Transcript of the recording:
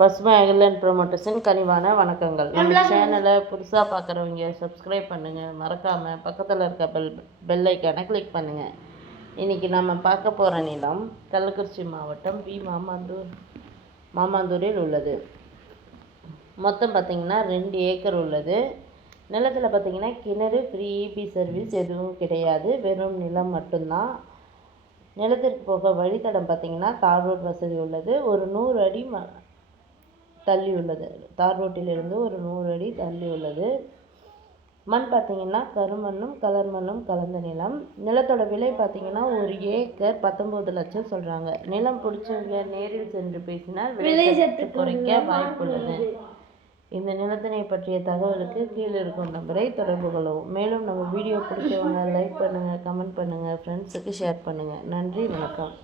பசுமை ஐலண்ட் ப்ரொமோட்டர்ஸின் கனிவான வணக்கங்கள். நம்ம சேனலை புதுசாக பார்க்குறவங்க சப்ஸ்கிரைப் பண்ணுங்கள், மறக்காமல் பக்கத்தில் இருக்க பெல் ஐக்கானை கிளிக் பண்ணுங்கள். இன்றைக்கி நம்ம பார்க்க போகிற நிலம் கள்ளக்குறிச்சி மாவட்டம் மாமாந்தூரில் உள்ளது. மொத்தம் பார்த்திங்கன்னா 2 ஏக்கர் உள்ளது. நிலத்தில் பார்த்திங்கன்னா கிணறு, ஃப்ரீ இபி சர்வீஸ் எதுவும் கிடையாது, வெறும் நிலம் மட்டும்தான். நிலத்திற்கு போக வழித்தடம் பார்த்திங்கன்னா தார் ரோட் வசதி உள்ளது. ஒரு 100 அடி தள்ளி உள்ளது. தார் ரோட்டிலிருந்து ஒரு 100 அடி தள்ளி உள்ளது. மண் பார்த்திங்கன்னா கருமண்ணும் கலர் மண்ணும் கலந்த நிலம். நிலத்தோட விலை பார்த்திங்கன்னா 1 ஏக்கர் 19 லட்சம் சொல்கிறாங்க. நிலம் பிடிச்சவங்க நேரில் சென்று பேசினால் விலை குறைக்க வாய்ப்புள்ளது. இந்த நிலத்தினை பற்றிய தகவலுக்கு கீழே இருக்கும் நம்பரை தொடர்பு கொள்ளவும். மேலும் நம்ம வீடியோ பிடிச்சவங்க லைக் பண்ணுங்கள், கமெண்ட் பண்ணுங்கள், ஃப்ரெண்ட்ஸுக்கு ஷேர் பண்ணுங்கள். நன்றி, வணக்கம்.